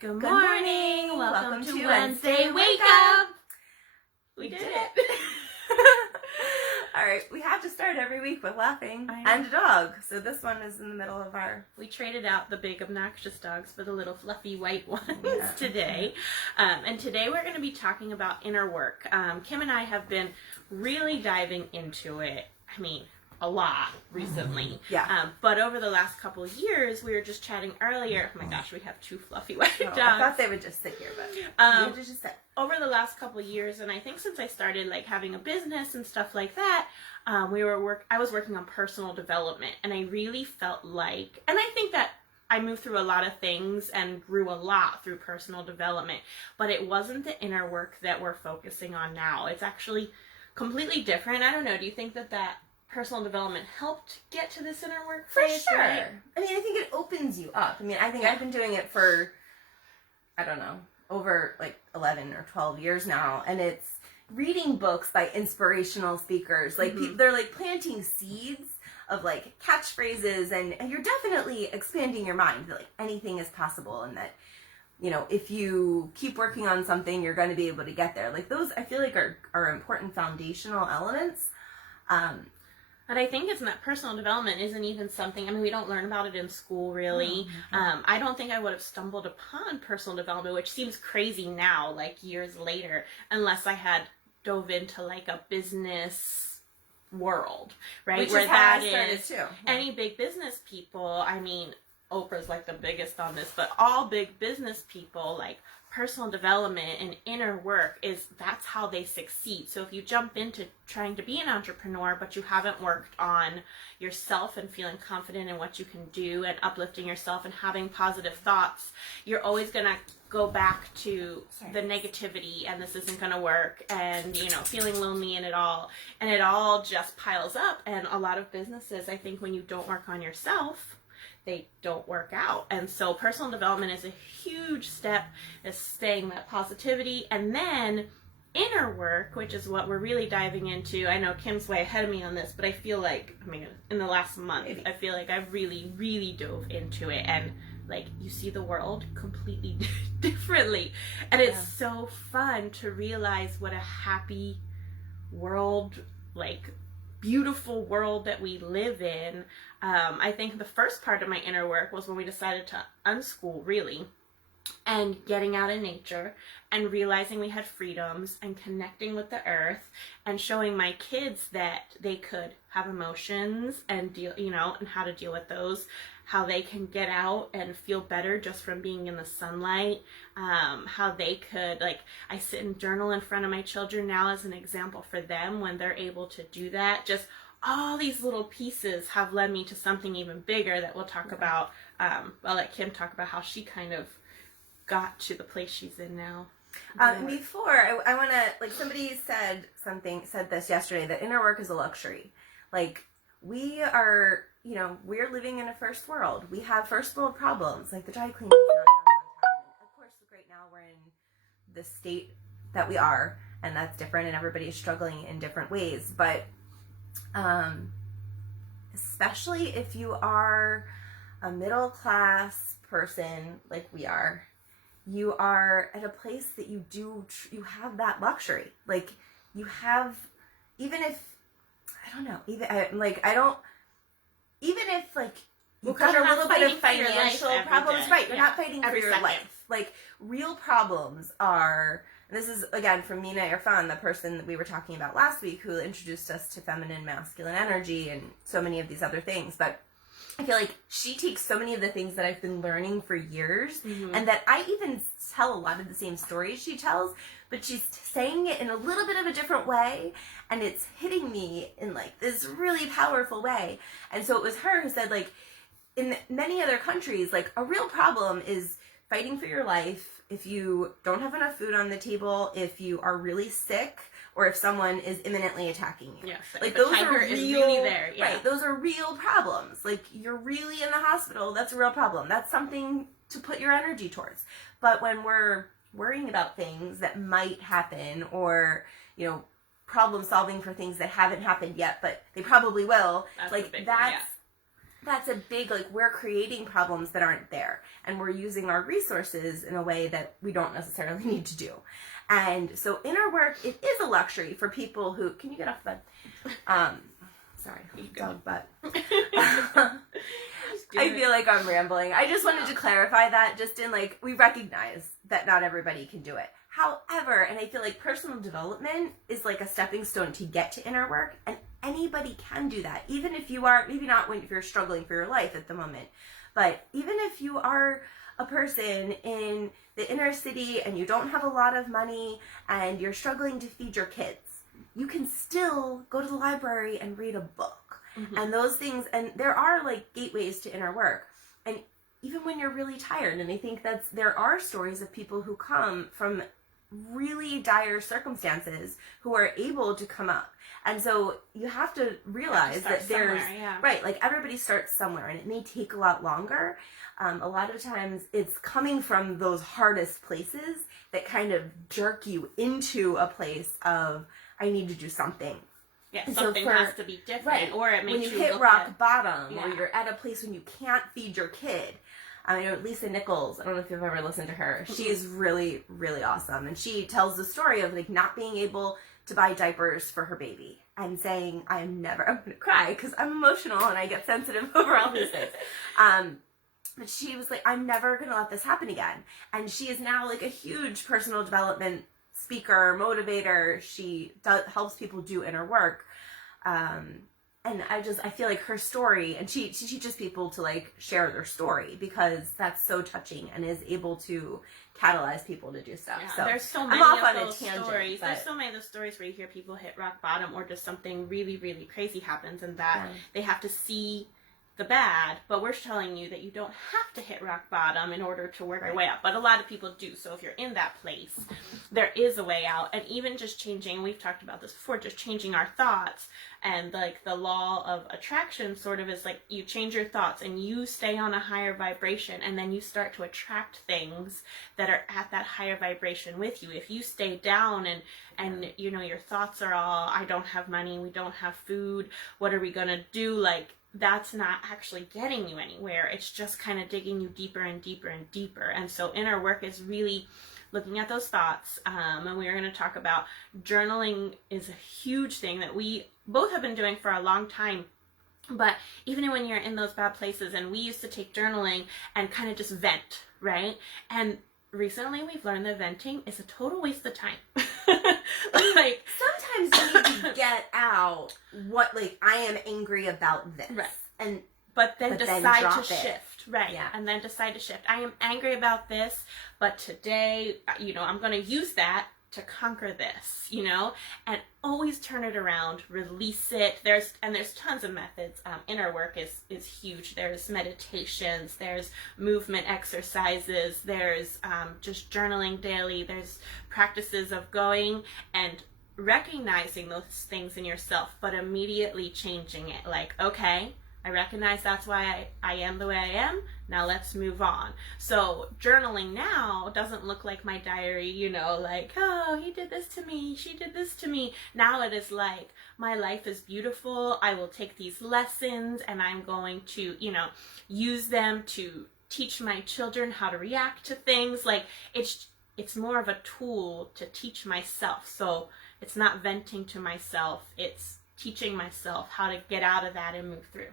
Good Good morning. morning. Welcome to Wednesday Wake Up. We did it. All right, we have to start every week with laughing I know. and a dog. So this one is in the middle of our... We traded out the big obnoxious dogs for the little fluffy white ones Yeah. today. And today we're going to be talking about inner work. Kim and I have been really diving into it. I mean, a lot recently. Yeah. But over the last couple of years, we were just chatting earlier. Oh my gosh, we have two fluffy white Oh, dogs. I thought they would just sit here, but you have to just sit. Over the last couple of years, and I think since I started like having a business and stuff like that, I was working on personal development, and I really felt like, and I think that I moved through a lot of things and grew a lot through personal development, but it wasn't the inner work that we're focusing on now. It's actually completely different. I don't know. Do you think that personal development helped get to this inner work For phase, sure. right? I mean, I think it opens you up. I mean, I think Yeah. I've been doing it for, I don't know, over like 11 or 12 years now, and it's reading books by inspirational speakers. Like, they're like planting seeds of like catchphrases, and you're definitely expanding your mind that like anything is possible, and that, you know, if you keep working on something, you're going to be able to get there. Like, those I feel like are important foundational elements. But I think it's not, personal development isn't even something, I mean, we don't learn about it in school, really. I don't think I would have stumbled upon personal development, which seems crazy now, like years later, unless I had dove into like a business world, right? Which where is how I that started is, too. Yeah. any big business people, I mean, Oprah's like the biggest on this, but all big business people, like, personal development and inner work that's how they succeed. So if you jump into trying to be an entrepreneur, but you haven't worked on yourself and feeling confident in what you can do and uplifting yourself and having positive thoughts, you're always going to go back to the negativity, and this isn't going to work, and, you know, feeling lonely and it all just piles up. And a lot of businesses, I think, when you don't work on yourself, they don't work out. And so personal development is a huge step, is staying that positivity. And then inner work, which is what we're really diving into. I know Kim's way ahead of me on this, but I feel like, I mean, in the last month, I feel like I've really, really dove into it. And like, you see the world completely differently. And it's so fun to realize what a happy world, like, beautiful world that we live in. I think the first part of my inner work was when we decided to unschool, really, and getting out in nature and realizing we had freedoms and connecting with the earth and showing my kids that they could have emotions and deal, you know, and how to deal with those, how they can get out and feel better just from being in the sunlight, how they could, like, I sit and journal in front of my children now as an example for them when they're able to do that. Just all these little pieces have led me to something even bigger that we'll talk about. I'll let Kim talk about how she kind of got to the place she's in now. Before, I want to, like, somebody said this yesterday, that inner work is a luxury. Like, we are, you know, we're living in a first world. We have first world problems, like the dry cleaning is not done on time. And of course, right now we're in the state that we are, and that's different, and everybody is struggling in different ways. But especially if you are a middle class person like we are, you are at a place that you have that luxury. Like, you have, even if, I don't know, even if, like, you've got a little bit of financial problems, right? You're not fighting for your life. Like, real problems are, and this is, again, from Mina Irfan, the person that we were talking about last week, who introduced us to feminine, masculine energy and so many of these other things. But I feel like she takes so many of the things that I've been learning for years, and that I even tell a lot of the same stories she tells, but she's saying it in a little bit of a different way, and it's hitting me in, like, this really powerful way. And so it was her who said, like, in many other countries, like, a real problem is fighting for your life if you don't have enough food on the table, if you are really sick, or if someone is imminently attacking you. Yes, like, those are really there. Yeah. Right, those are real problems. Like, you're really in the hospital, that's a real problem. That's something to put your energy towards. But when we're worrying about things that might happen, or, you know, problem solving for things that haven't happened yet, but they probably will, That's like, that's a big, like, we're creating problems that aren't there, and we're using our resources in a way that we don't necessarily need to do. And so inner work, it is a luxury for people who, can you get off the bed? Sorry, dog butt. I feel like I'm rambling. I just wanted to clarify that, just in, like, we recognize that not everybody can do it. However, and I feel like personal development is like a stepping stone to get to inner work, and anybody can do that. Even if you are, maybe not if you're struggling for your life at the moment, but even if you are a person in the inner city and you don't have a lot of money and you're struggling to feed your kids, you can still go to the library and read a book. Mm-hmm. And those things, and there are like gateways to inner work. And even when you're really tired, and I think there are stories of people who come from really dire circumstances who are able to come up. And so you have to realize that there's, right, like everybody starts somewhere, and it may take a lot longer. A lot of times it's coming from those hardest places that kind of jerk you into a place of, I need to do something. Yeah, and something has to be different, right, or it makes when you hit rock bottom, or you're at a place when you can't feed your kid. I mean, Lisa Nichols, I don't know if you've ever listened to her. She is really, really awesome. And she tells the story of, like, not being able to buy diapers for her baby and saying, I'm going to cry because I'm emotional and I get sensitive over all these things. But she was like, I'm never going to let this happen again. And she is now, like, a huge personal development speaker, motivator. She helps people do inner work. And I feel like her story, and she teaches people to, like, share their story because that's so touching and is able to catalyze people to do stuff. Yeah, so there's so many of those stories. There's so many of those stories where you hear people hit rock bottom, or just something really, really crazy happens, and that they have to see the bad, but we're telling you that you don't have to hit rock bottom in order to work your way up. But a lot of people do. So if you're in that place, there is a way out. And even just changing, we've talked about this before, just changing our thoughts, and like the law of attraction sort of is like you change your thoughts and you stay on a higher vibration, and then you start to attract things that are at that higher vibration with you. If you stay down and you know, your thoughts are all, I don't have money, we don't have food, what are we gonna do? Like, that's not actually getting you anywhere. It's just kind of digging you deeper and deeper and deeper. And so inner work is really looking at those thoughts. And we're going to talk about journaling is a huge thing that we both have been doing for a long time. But even when you're in those bad places, and we used to take journaling and kind of just vent, right? And recently we've learned that venting is a total waste of time. Like, sometimes you need to get out what, like, I am angry about this. Right. But then decide to shift. Right. Yeah. And then decide to shift. I am angry about this, but today, you know, I'm going to use that to conquer this, you know, and always turn it around, release it. There's tons of methods. Inner work is huge. There's meditations, there's movement exercises, there's just journaling daily, there's practices of going and recognizing those things in yourself, but immediately changing it. Like, okay, I recognize that's why I am the way I am. Now let's move on. So journaling now doesn't look like my diary, you know, like, oh, he did this to me, she did this to me. Now it is like, my life is beautiful. I will take these lessons and I'm going to, you know, use them to teach my children how to react to things. Like, it's more of a tool to teach myself. So it's not venting to myself. It's teaching myself how to get out of that and move through.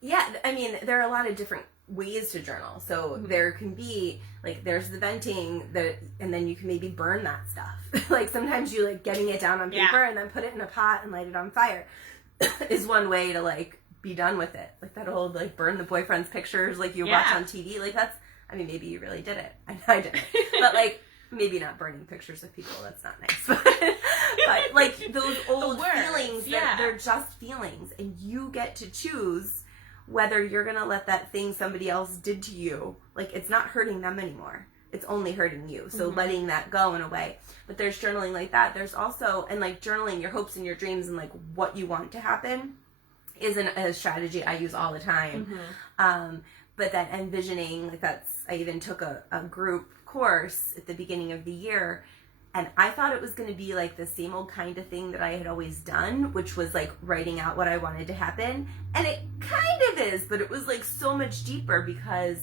Yeah, I mean, there are a lot of different ways to journal. So there can be, like, there's the venting, and then you can maybe burn that stuff. Like, sometimes you, like, getting it down on paper and then put it in a pot and light it on fire is one way to, like, be done with it. Like, that old, like, burn the boyfriend's pictures, like, you watch on TV. Like, that's, I mean, maybe you really did it. I didn't. But, like, maybe not burning pictures of people. That's not nice. But like, those old feelings, they're just feelings. And you get to choose whether you're going to let that thing somebody else did to you, like, it's not hurting them anymore. It's only hurting you. So letting that go in a way. But there's journaling like that. There's also, and like journaling your hopes and your dreams and like what you want to happen is a strategy I use all the time. But then envisioning, like, I even took a group course at the beginning of the year, And I thought it was going to be like the same old kind of thing that I had always done, which was like writing out what I wanted to happen. And it kind of is, but it was like so much deeper because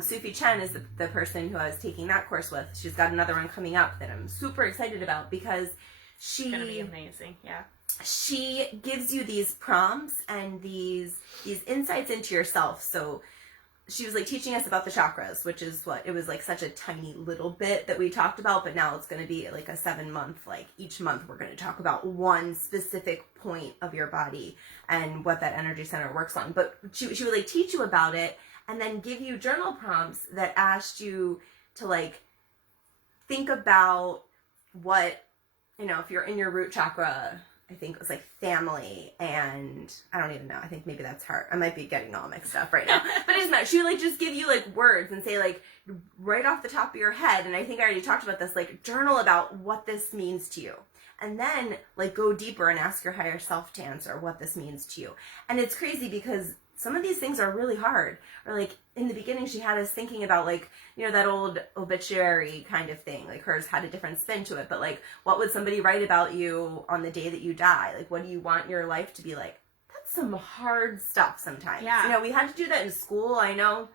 Sufi Chen is the person who I was taking that course with. She's got another one coming up that I'm super excited about because it's going to be amazing. Yeah. She gives you these prompts and these insights into yourself. So she was like teaching us about the chakras, which is what it was like such a tiny little bit that we talked about, but now it's going to be like a 7-month, like each month we're going to talk about one specific point of your body and what that energy center works on. But she would like teach you about it and then give you journal prompts that asked you to like think about what, you know, if you're in your root chakra, I think it was like family, and I don't even know. I think maybe that's heart. I might be getting all mixed up right now. But it doesn't matter. She would like just give you like words and say like right off the top of your head, and I think I already talked about this, like journal about what this means to you. And then like go deeper and ask your higher self to answer what this means to you. And it's crazy because some of these things are really hard. Or like in the beginning she had us thinking about like, you know, that old obituary kind of thing. Like hers had a different spin to it. But like what would somebody write about you on the day that you die? Like what do you want your life to be like? That's some hard stuff sometimes. Yeah. You know, we had to do that in school, I know.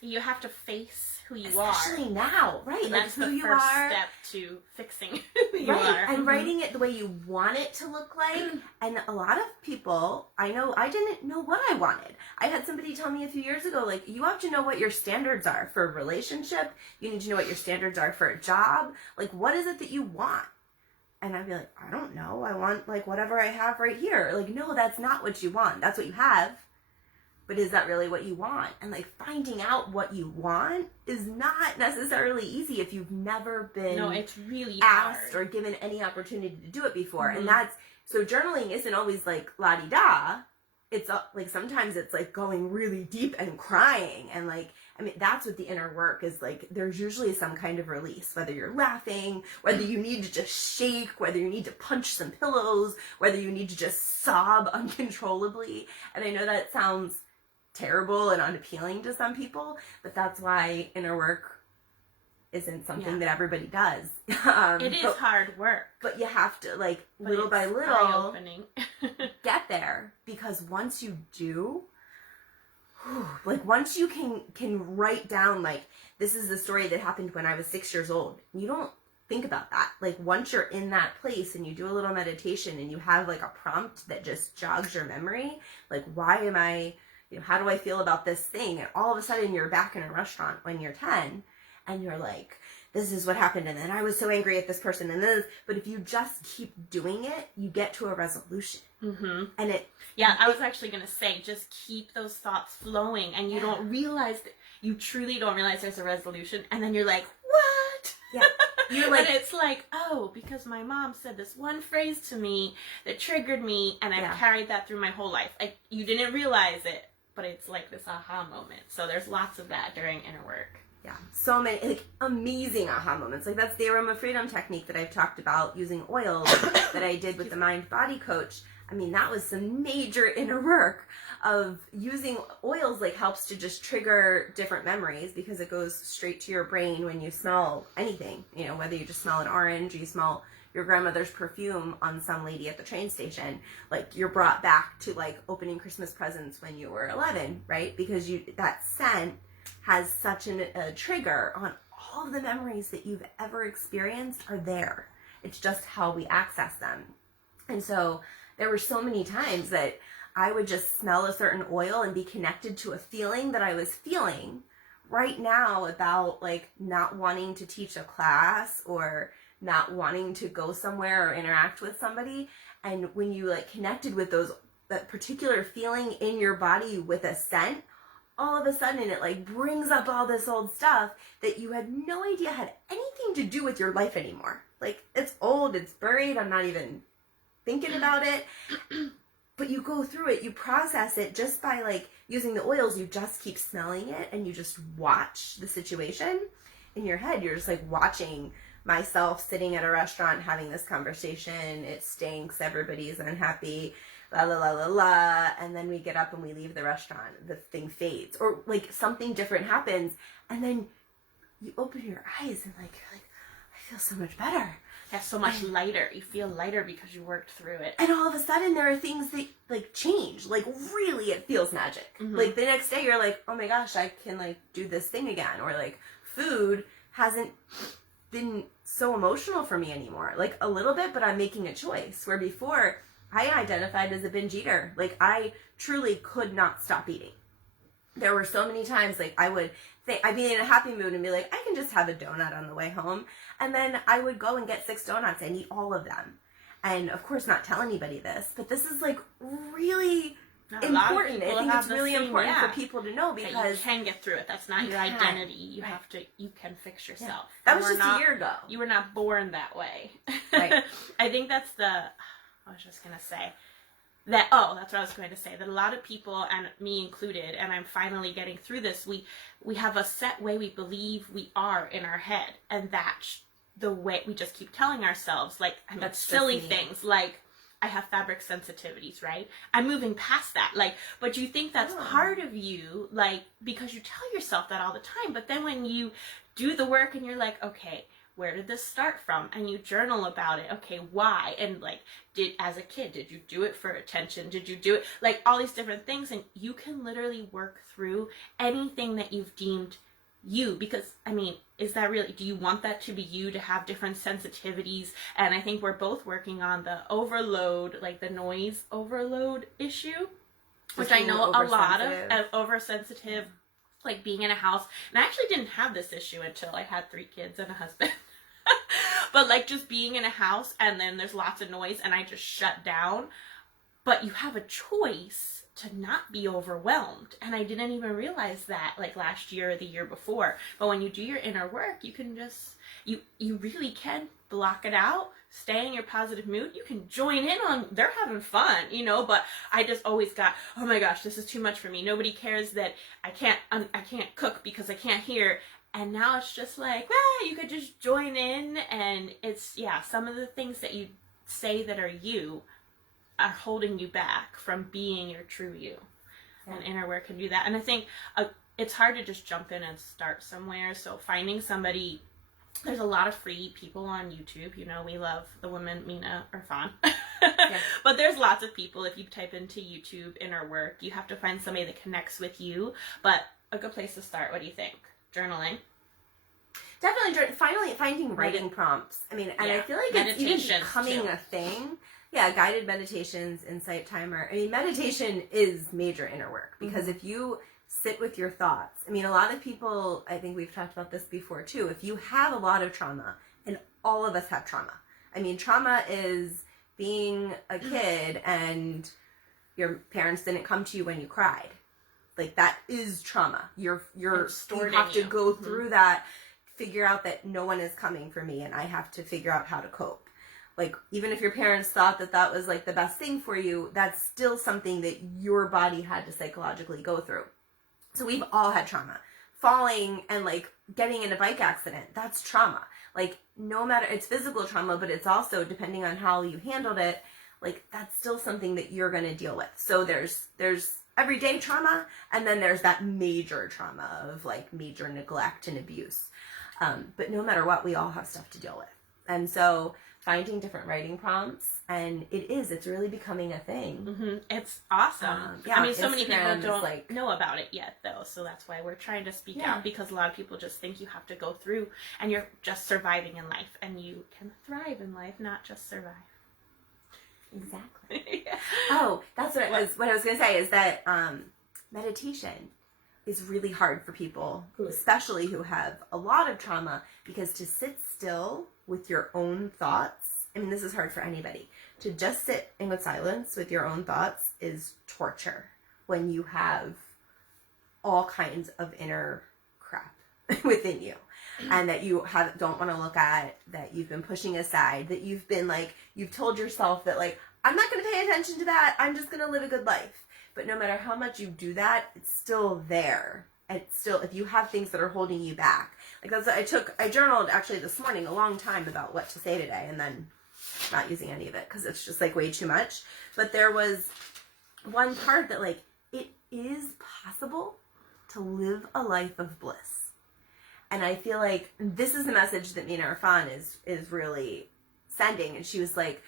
You have to face who you Especially now, right? And like that's who the you first are. step to fixing who you Right, are. and writing it the way you want it to look like. And a lot of people, I know, I didn't know what I wanted. I had somebody tell me a few years ago, like, you have to know what your standards are for a relationship. You need to know what your standards are for a job. Like, what is it that you want? And I'd be like, I don't know. I want, like, whatever I have right here. Like, no, that's not what you want. That's what you have. But is that really what you want? And like finding out what you want is not necessarily easy if you've never been it's really asked hard. or given any opportunity to do it before. Mm-hmm. And that's, so journaling isn't always like la-di-da. It's like sometimes it's like going really deep and crying. And like, I mean, that's what the inner work is like. There's usually some kind of release, whether you're laughing, whether you need to just shake, whether you need to punch some pillows, whether you need to just sob uncontrollably. And I know that sounds terrible and unappealing to some people, but that's why inner work isn't something that everybody does. It is hard work, but you have to like little by little get there, because once you do, like once you can write down like this is the story that happened when I was 6 years old. You don't think about that. Like once you're in that place and you do a little meditation and you have like a prompt that just jogs your memory, like why am I, you know, how do I feel about this thing? And all of a sudden you're back in a restaurant when you're 10 and you're like, this is what happened. And then I was so angry at this person. And then, but if you just keep doing it, you get to a resolution. Mm-hmm. And I was actually going to say, just keep those thoughts flowing. And you don't realize that, you truly don't realize there's a resolution. And then you're like, what? Yeah. You're like, and it's like, oh, because my mom said this one phrase to me that triggered me. And I've carried that through my whole life. You didn't realize it, but it's like this aha moment. So there's lots of that during inner work. Yeah, so many, like, amazing aha moments. Like, that's the aroma freedom technique that I've talked about using oils that I did with the mind body coach. I mean, that was some major inner work of using oils, like, helps to just trigger different memories because it goes straight to your brain when you smell anything. You know, whether you just smell an orange or you smell your grandmother's perfume on some lady at the train station, like, you're brought back to, like, opening Christmas presents when you were 11, right? Because that scent has such a trigger on all of the memories that you've ever experienced are there. It's just how we access them. And so there were so many times that I would just smell a certain oil and be connected to a feeling that I was feeling right now about like not wanting to teach a class or not wanting to go somewhere or interact with somebody. And when you like connected with that particular feeling in your body with a scent, all of a sudden it like brings up all this old stuff that you had no idea had anything to do with your life anymore. Like, it's old, it's buried, I'm not even thinking about it. But you go through it, you process it just by like using the oils. You just keep smelling it and you just watch the situation in your head. You're just like watching myself sitting at a restaurant having this conversation. It stinks, everybody's unhappy, la la la la la, and then we get up and we leave the restaurant. The thing fades, or like something different happens, and then you open your eyes and like you're like, I feel so much better. Yeah, so much lighter. You feel lighter because you worked through it. And all of a sudden, there are things that, like, change. Like, really, it feels magic. Mm-hmm. Like, the next day, you're like, oh my gosh, I can, like, do this thing again. Or, like, food hasn't been so emotional for me anymore. Like, a little bit, but I'm making a choice. Where before, I identified as a binge eater. Like, I truly could not stop eating. There were so many times, like, I'd be in a happy mood and be like, I can just have a donut on the way home. And then I would go and get 6 donuts and eat all of them. And, of course, not tell anybody this, but this is, like, really important. I think it's really important for people to know, because that you can get through it. That's not your identity. You can fix yourself. That was just a year ago. You were not born that way. Right. I think that's I was just going to say. That's what I was going to say. That a lot of people, and me included, and I'm finally getting through this, we have a set way we believe we are in our head. And that's the way we just keep telling ourselves, like, I mean, that's silly things, like, I have fabric sensitivities, right? I'm moving past that. Like, but you think that's part of you, like, because you tell yourself that all the time. But then when you do the work and you're like, okay, where did this start from? And you journal about it. Okay, why? And, like, as a kid, did you do it for attention? Did you do it, like, all these different things? And you can literally work through anything that you've deemed you, because, I mean, is that really, do you want that to be you, to have different sensitivities? And I think we're both working on the overload, like the noise overload issue, which I know a lot of oversensitive, like being in a house. And I actually didn't have this issue until I had 3 kids and a husband. But, like, just being in a house and then there's lots of noise and I just shut down. But you have a choice to not be overwhelmed. And I didn't even realize that, like, last year or the year before. But when you do your inner work, you can just, you really can block it out, stay in your positive mood. You can join in on, they're having fun, you know, but I just always got, oh my gosh, this is too much for me. Nobody cares that I can't cook because I can't hear. And now it's just like, you could just join in. And it's, some of the things that you say that are you are holding you back from being your true you. And inner work can do that. And I think it's hard to just jump in and start somewhere. So finding somebody, there's a lot of free people on YouTube. You know, we love the women, Mina or Fawn. But there's lots of people. If you type into YouTube inner work, you have to find somebody that connects with you. But a good place to start, what do you think? Journaling? Definitely, finally finding writing prompts. I mean, and I feel like it's even becoming a thing. Yeah, guided meditations, insight timer. I mean, meditation is major inner work, because if you sit with your thoughts, I mean, a lot of people, I think we've talked about this before too, if you have a lot of trauma, and all of us have trauma. I mean, trauma is being a kid and your parents didn't come to you when you cried. Like, that is trauma. You have to go through that, figure out that no one is coming for me and I have to figure out how to cope. Like, even if your parents thought that that was, like, the best thing for you, that's still something that your body had to psychologically go through. So we've all had trauma. Falling and, like, getting in a bike accident, that's trauma. Like, no matter, it's physical trauma, but it's also, depending on how you handled it, like, that's still something that you're going to deal with. So there's everyday trauma, and then there's that major trauma of, like, major neglect and abuse. But no matter what, we all have stuff to deal with. And so finding different writing prompts, and it's really becoming a thing. It's awesome. I mean, so many people don't know about it yet, though, so that's why we're trying to speak out, because a lot of people just think you have to go through and you're just surviving in life, and you can thrive in life, not just survive. Exactly. Oh, that's what I was going to say, is that meditation is really hard for people, especially who have a lot of trauma, because to sit still with your own thoughts, I mean, this is hard for anybody. To just sit in with silence with your own thoughts is torture when you have all kinds of inner crap within you, and that you don't want to look at, that you've been pushing aside, that you've been, like, you've told yourself that, like, I'm not going to pay attention to that, I'm just going to live a good life. But no matter how much you do that, it's still there. It's still, if you have things that are holding you back. Like, I journaled actually this morning a long time about what to say today, and then not using any of it because it's just, like, way too much. But there was one part that, like, it is possible to live a life of bliss. And I feel like this is the message that Mina Irfan is really sending. And she was like,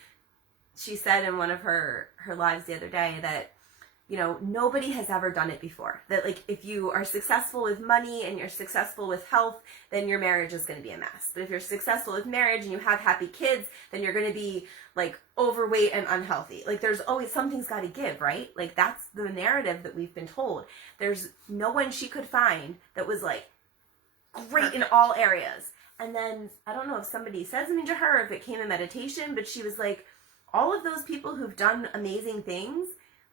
she said in one of her lives the other day that, you know, nobody has ever done it before. That, like, if you are successful with money and you're successful with health, then your marriage is going to be a mess. But if you're successful with marriage and you have happy kids, then you're going to be, like, overweight and unhealthy. Like, there's always, something's got to give, right? Like, that's the narrative that we've been told. There's no one she could find that was, like, great in all areas. And then, I don't know if somebody said something to her, if it came in meditation, but she was like, all of those people who've done amazing things,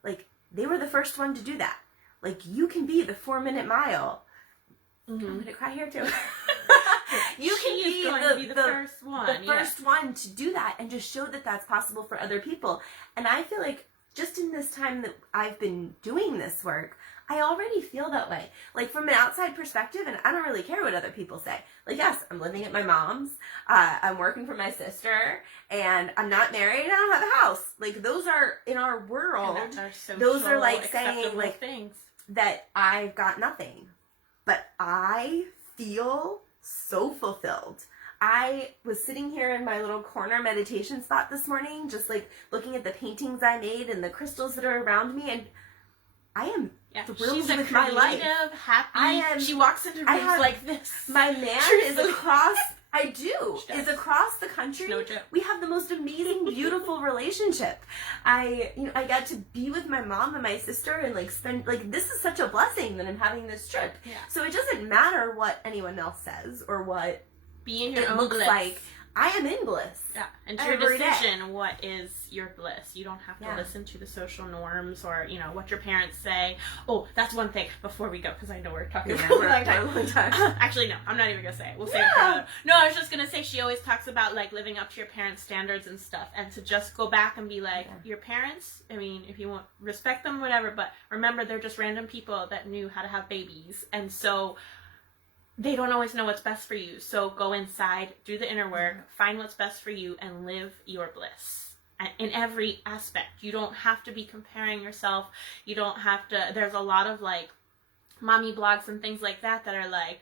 like, they were the first one to do that. Like, you can be the 4-minute mile. I'm going to cry here too. You can be the first one. The first one to do that and just show that that's possible for other people. And I feel like just in this time that I've been doing this work, I already feel that way. Like, from an outside perspective, and I don't really care what other people say. Like, yes, I'm living at my mom's, I'm working for my sister, and I'm not married, and I don't have a house. Like, those are, in our world, those are like saying, like, things. That I've got nothing. But I feel so fulfilled. I was sitting here in my little corner meditation spot this morning, just, like, looking at the paintings I made and the crystals that are around me, and I am thrilled She's with my life. Happy. She walks into rooms like this. My man is across. Is across the country. No joke. We have the most amazing, beautiful relationship. I got to be with my mom and my sister and, like, spend, like, this is such a blessing that I'm having this trip. Yeah. So it doesn't matter what anyone else says or what be in your own looks bliss. like. I am in bliss. Yeah, and to your decision, what is your bliss? You don't have to listen to the social norms or, you know, what your parents say. Oh, that's one thing before we go, because I know we're talking for a long time. Actually, no, I'm not even going to say it. We'll say it for another. No, I was just going to say she always talks about, like, living up to your parents' standards and stuff, and to just go back and be like, your parents, I mean, if you want, respect them, whatever, but remember, they're just random people that knew how to have babies, and so they don't always know what's best for you. So go inside, do the inner work, find what's best for you, and live your bliss in every aspect. You don't have to be comparing yourself. You don't have to. There's a lot of, like, mommy blogs and things like that that are like,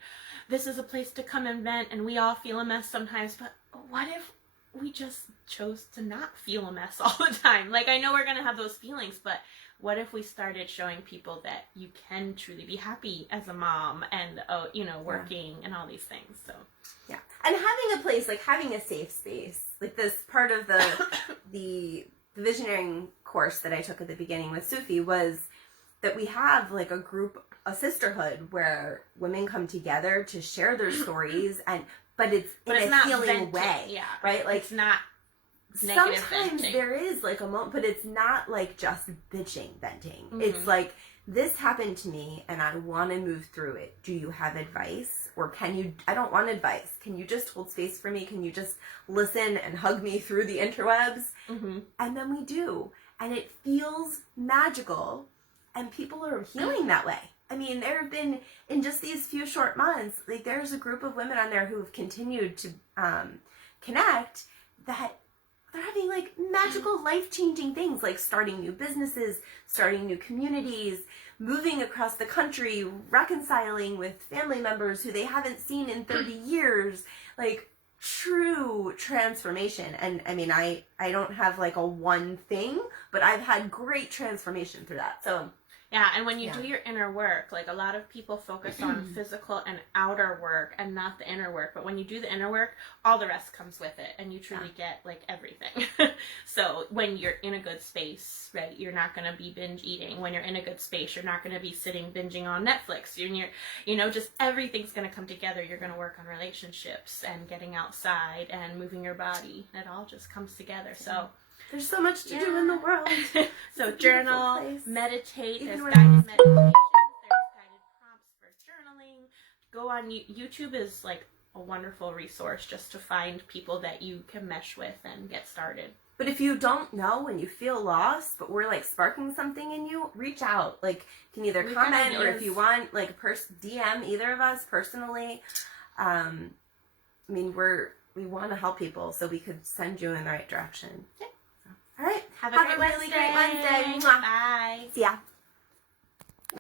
this is a place to come and vent, and we all feel a mess sometimes. But what if we just chose to not feel a mess all the time? Like, I know we're going to have those feelings, but what if we started showing people that you can truly be happy as a mom and, you know, working and all these things? So, yeah. And having a place, like, having a safe space. Like, this part of the visioneering course that I took at the beginning with Sufi was that we have, like, a sisterhood where women come together to share their stories, but it's in a healing way. Yeah. Right? Like, it's not sometimes venting. There is, like, a moment, but it's not, like, just bitching, venting. It's like, this happened to me and I want to move through it. Do you have advice? Or can you, I don't want advice. Can you just hold space for me? Can you just listen and hug me through the interwebs? And then we do. And it feels magical. And people are healing that way. I mean, there have been, in just these few short months, like, there's a group of women on there who have continued to connect that they're having, like, magical, life-changing things, like starting new businesses, starting new communities, moving across the country, reconciling with family members who they haven't seen in 30 years, like, true transformation. And, I mean, I don't have, like, a one thing, but I've had great transformation through that, so. Yeah, and when you do your inner work, like, a lot of people focus on physical and outer work and not the inner work. But when you do the inner work, all the rest comes with it, and you truly get, like, everything. So when you're in a good space, right, you're not going to be binge eating. When you're in a good space, you're not going to be sitting binging on Netflix. You're, you know, just everything's going to come together. You're going to work on relationships and getting outside and moving your body. It all just comes together. So there's so much to do in the world. So journal, meditate. There's guided meditations. There's guided prompts for journaling. Go on YouTube is, like, a wonderful resource just to find people that you can mesh with and get started. But if you don't know and you feel lost, but we're, like, sparking something in you, reach out. Like, you can either comment or, if you want, like, DM either of us personally. I mean, we want to help people, so we could send you in the right direction. Yeah. All right. Have a really great Wednesday. Bye. See ya.